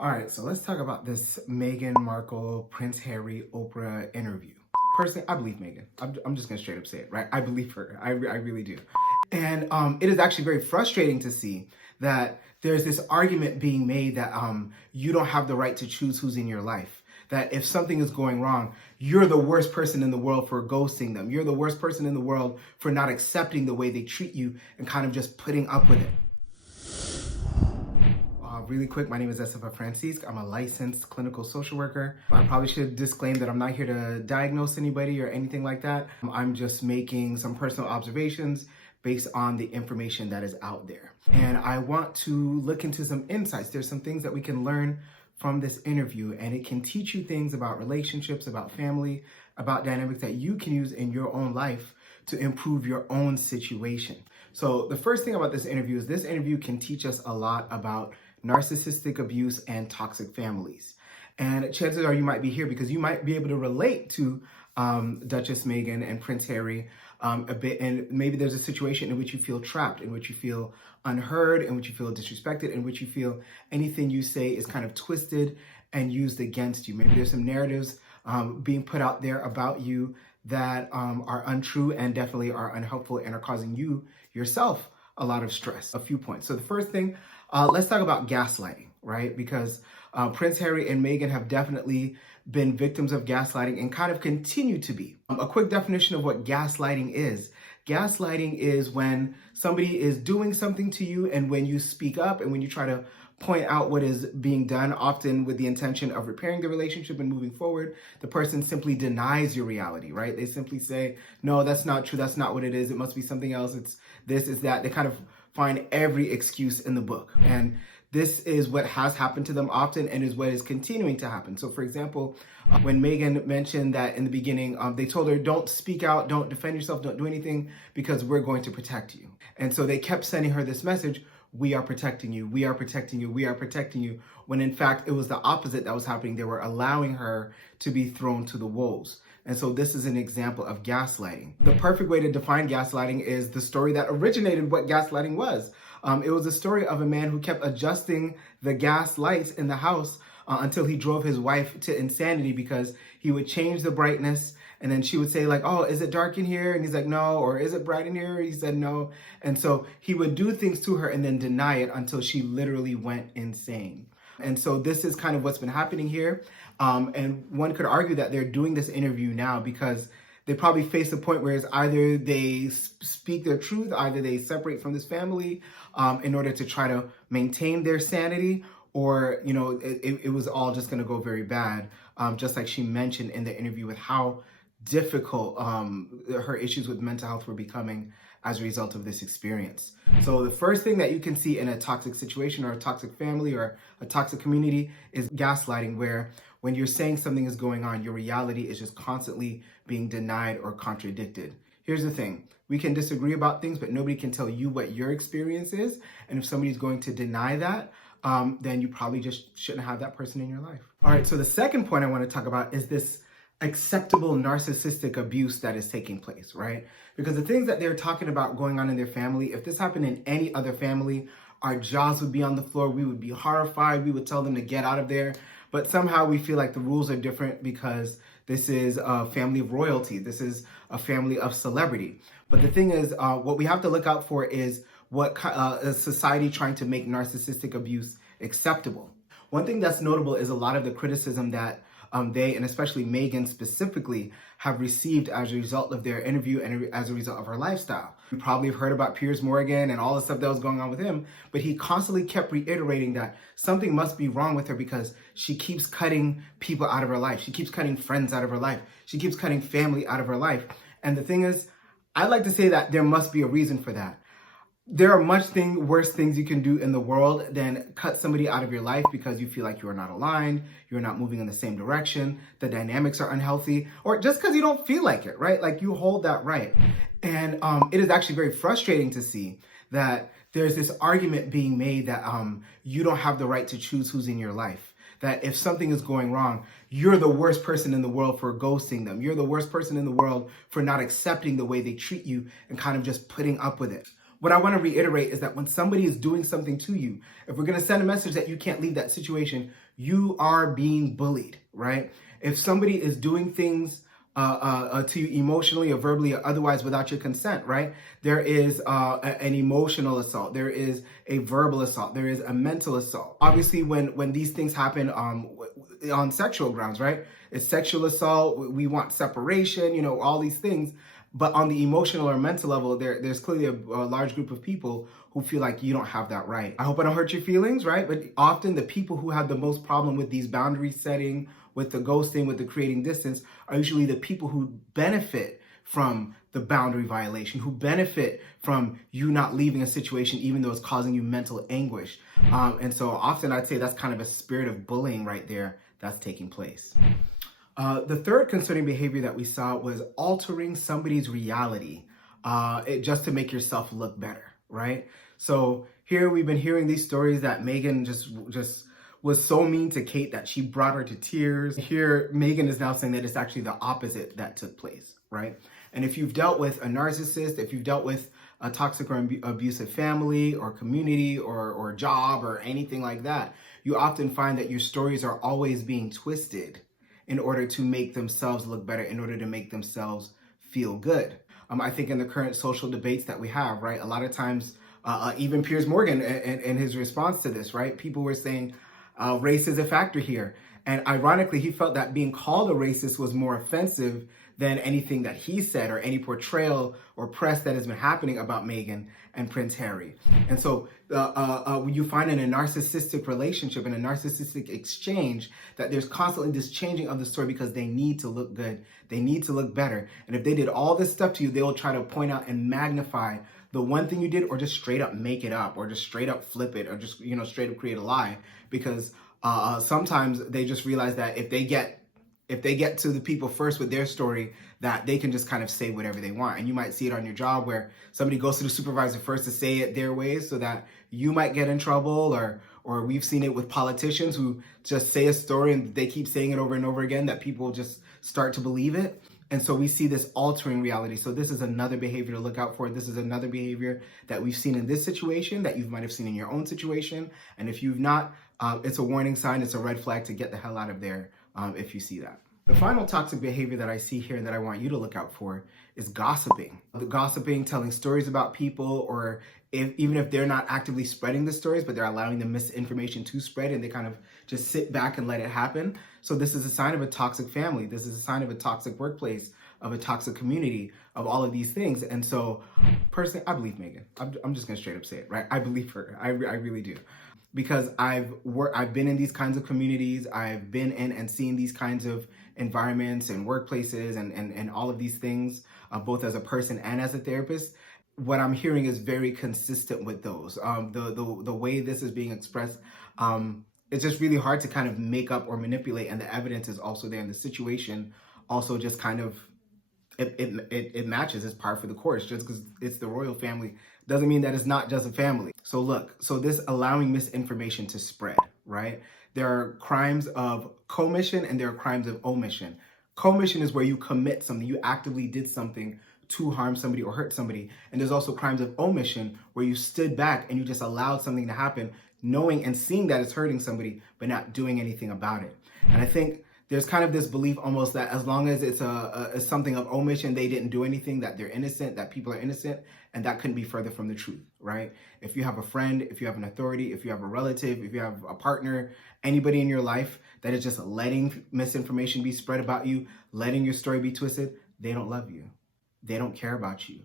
All right, so let's talk about this Meghan Markle, Prince Harry, Oprah interview. Personally, I believe Meghan. I'm just gonna straight up say it, right? I believe her. I really do. And it is actually very frustrating to see that there's this argument being made that you don't have the right to choose who's in your life. That if something is going wrong, you're the worst person in the world for ghosting them. You're the worst person in the world for not accepting the way they treat you and kind of just putting up with it. Really quick, my name is Estefa Francisque. I'm a licensed clinical social worker. I probably should disclaim that I'm not here to diagnose anybody or anything like that. I'm just making some personal observations based on the information that is out there. And I want to look into some insights. There's some things that we can learn from this interview, and it can teach you things about relationships, about family, about dynamics that you can use in your own life to improve your own situation. So the first thing about this interview is this interview can teach us a lot about narcissistic abuse and toxic families. And chances are you might be here because you might be able to relate to Duchess, Meghan, and Prince Harry a bit. And maybe there's a situation in which you feel trapped, in which you feel unheard, in which you feel disrespected, in which you feel anything you say is kind of twisted and used against you. Maybe there's some narratives being put out there about you that are untrue and definitely are unhelpful and are causing you yourself a lot of stress. A few points. So the first thing, let's talk about gaslighting, right? Because Prince Harry and Meghan have definitely been victims of gaslighting and kind of continue to be. A quick definition of what gaslighting is. Gaslighting is when somebody is doing something to you, and when you speak up and when you try to point out what is being done, often with the intention of repairing the relationship and moving forward, the person simply denies your reality, right? They simply say, no, that's not true. That's not what it is. It must be something else. It's this, it's that. They kind of find every excuse in the book. And this is what has happened to them often and is what is continuing to happen. So for example, when Meghan mentioned that in the beginning, they told her, don't speak out, don't defend yourself, don't do anything because we're going to protect you. And so they kept sending her this message, we are protecting you, we are protecting you, we are protecting you, when in fact it was the opposite that was happening. They were allowing her to be thrown to the wolves. And so this is an example of gaslighting. The perfect way to define gaslighting is the story that originated what gaslighting was. It was a story of a man who kept adjusting the gas lights in the house until he drove his wife to insanity, because he would change the brightness and then she would say like, oh, is it dark in here? And he's like, no. Or is it bright in here? He said no. And so he would do things to her and then deny it until she literally went insane. And so this is kind of what's been happening here. And one could argue that they're doing this interview now because they probably face a point where it's either they speak their truth, either they separate from this family in order to try to maintain their sanity, or, you know, it was all just going to go very bad. Just like she mentioned in the interview with how difficult her issues with mental health were becoming as a result of this experience. So the first thing that you can see in a toxic situation or a toxic family or a toxic community is gaslighting, where when you're saying something is going on, your reality is just constantly being denied or contradicted. Here's the thing. We can disagree about things, but nobody can tell you what your experience is. And if somebody's going to deny that, then you probably just shouldn't have that person in your life. All right, so the second point I want to talk about is this acceptable narcissistic abuse that is taking place, right? Because the things that they're talking about going on in their family, if this happened in any other family, our jaws would be on the floor. We would be horrified. We would tell them to get out of there. But somehow we feel like the rules are different because this is a family of royalty. This is a family of celebrity. But the thing is, what we have to look out for is what a society trying to make narcissistic abuse acceptable. One thing that's notable is a lot of the criticism that they, and especially Meghan specifically, have received as a result of their interview and as a result of her lifestyle. You probably have heard about Piers Morgan and all the stuff that was going on with him, but he constantly kept reiterating that something must be wrong with her because she keeps cutting people out of her life. She keeps cutting friends out of her life. She keeps cutting family out of her life. And the thing is, I like to say that there must be a reason for that. There are much worse things you can do in the world than cut somebody out of your life because you feel like you are not aligned, you're not moving in the same direction, the dynamics are unhealthy, or just because you don't feel like it, right? Like you hold that right. And it is actually very frustrating to see that there's this argument being made that you don't have the right to choose who's in your life. That if something is going wrong, you're the worst person in the world for ghosting them. You're the worst person in the world for not accepting the way they treat you and kind of just putting up with it. What I want to reiterate is that when somebody is doing something to you, if we're going to send a message that you can't leave that situation, you are being bullied, right? If somebody is doing things to you emotionally or verbally or otherwise without your consent, right? There is an emotional assault. There is a verbal assault. There is a mental assault. Obviously, when these things happen on sexual grounds, right? It's sexual assault. We want separation, you know, all these things. But on the emotional or mental level, there's clearly a large group of people who feel like you don't have that right. I hope I don't hurt your feelings, right? But often the people who have the most problem with these boundary setting, with the ghosting, with the creating distance, are usually the people who benefit from the boundary violation, who benefit from you not leaving a situation even though it's causing you mental anguish. And so often I'd say that's kind of a spirit of bullying right there that's taking place. The third concerning behavior that we saw was altering somebody's reality just to make yourself look better, right? So here we've been hearing these stories that Meghan just was so mean to Kate that she brought her to tears. Here, Meghan is now saying that it's actually the opposite that took place, right? And if you've dealt with a narcissist, if you've dealt with a toxic or abusive family or community or job or anything like that, you often find that your stories are always being twisted in order to make themselves look better, in order to make themselves feel good. I think in the current social debates that we have, right, a lot of times, even Piers Morgan in his response to this, right, people were saying race is a factor here. And ironically, he felt that being called a racist was more offensive than anything that he said or any portrayal or press that has been happening about Meghan and Prince Harry. And so when you find in a narcissistic relationship, in a narcissistic exchange, that there's constantly this changing of the story because they need to look good. They need to look better. And if they did all this stuff to you, they will try to point out and magnify the one thing you did, or just straight up make it up, or just straight up flip it, or just, you know, straight up create a lie. Because sometimes they just realize that if they get to the people first with their story, that they can just kind of say whatever they want. And you might see it on your job where somebody goes to the supervisor first to say it their way so that you might get in trouble, or we've seen it with politicians who just say a story and they keep saying it over and over again that people just start to believe it. And so we see this altering reality. So this is another behavior to look out for. This is another behavior that we've seen in this situation that you might have seen in your own situation. And if you've not, it's a warning sign. It's a red flag to get the hell out of there if you see that. The final toxic behavior that I see here that I want you to look out for is gossiping. The gossiping, telling stories about people, or even if they're not actively spreading the stories, but they're allowing the misinformation to spread and they kind of just sit back and let it happen. So this is a sign of a toxic family. This is a sign of a toxic workplace, of a toxic community, of all of these things. And so personally, I believe Meghan. I'm just gonna straight up say it, right? I believe her. I really do. Because I've been in these kinds of communities. I've been in and seen these kinds of environments and workplaces and all of these things, both as a person and as a therapist. What I'm hearing is very consistent with those. The way this is being expressed, it's just really hard to kind of make up or manipulate, and the evidence is also there, and the situation also just kind of it matches. It's par for the course. Just because it's the royal family doesn't mean that it's not just a family. So look, so this allowing misinformation to spread, right? There are crimes of commission and there are crimes of omission. Commission is where you commit something, you actively did something to harm somebody or hurt somebody. And there's also crimes of omission where you stood back and you just allowed something to happen, knowing and seeing that it's hurting somebody, but not doing anything about it. And I think there's kind of this belief almost that as long as it's something of omission, they didn't do anything, that they're innocent, that people are innocent, and that couldn't be further from the truth, right? If you have a friend, if you have an authority, if you have a relative, if you have a partner, anybody in your life that is just letting misinformation be spread about you, letting your story be twisted, they don't love you. They don't care about you.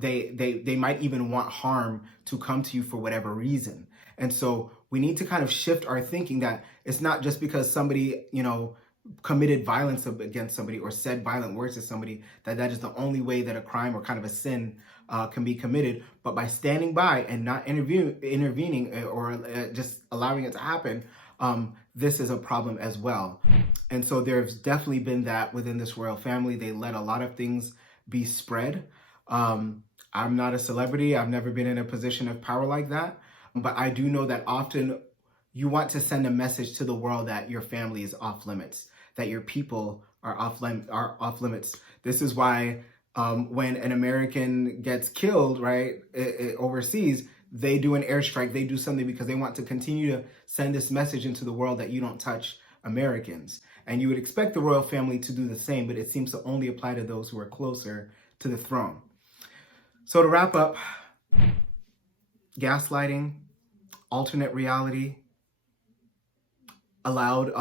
They might even want harm to come to you for whatever reason. And so we need to kind of shift our thinking that it's not just because somebody, you know, committed violence against somebody or said violent words to somebody, that is the only way that a crime or kind of a sin can be committed. But by standing by and not intervening or just allowing it to happen, this is a problem as well. And so there's definitely been that within this royal family. They let a lot of things be spread. I'm not a celebrity. I've never been in a position of power like that. But I do know that often you want to send a message to the world that your family is off limits, that your people are off limits. This is why When an American gets killed, right, overseas, they do an airstrike, they do something because they want to continue to send this message into the world that you don't touch Americans. And you would expect the royal family to do the same, but it seems to only apply to those who are closer to the throne. So to wrap up, gaslighting, alternate reality, allowed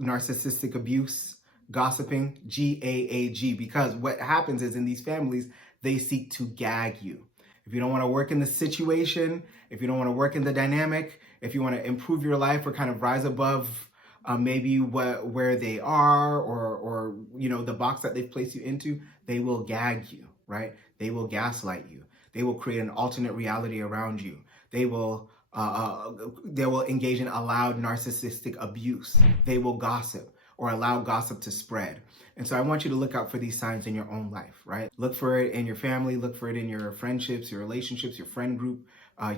narcissistic abuse, gossiping, GAAG, because what happens is in these families, they seek to gag you. If you don't want to work in the situation, if you don't want to work in the dynamic, if you want to improve your life or kind of rise above maybe where they are or you know the box that they've placed you into, they will gag you, right? They will gaslight you. They will create an alternate reality around you. They will engage in allowed narcissistic abuse. They will gossip or allow gossip to spread. And so I want you to look out for these signs in your own life, right? Look for it in your family, look for it in your friendships, your relationships, your friend group,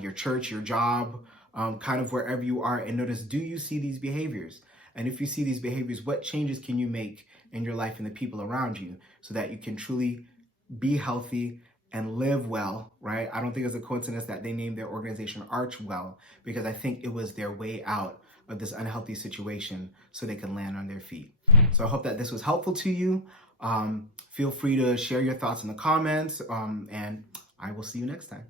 your church, your job, kind of wherever you are, and notice, do you see these behaviors? And if you see these behaviors, what changes can you make in your life and the people around you so that you can truly be healthy and live well, right? I don't think it's a coincidence that they named their organization Archwell, because I think it was their way out of this unhealthy situation so they can land on their feet. So I hope that this was helpful to you. Feel free to share your thoughts in the comments, and I will see you next time.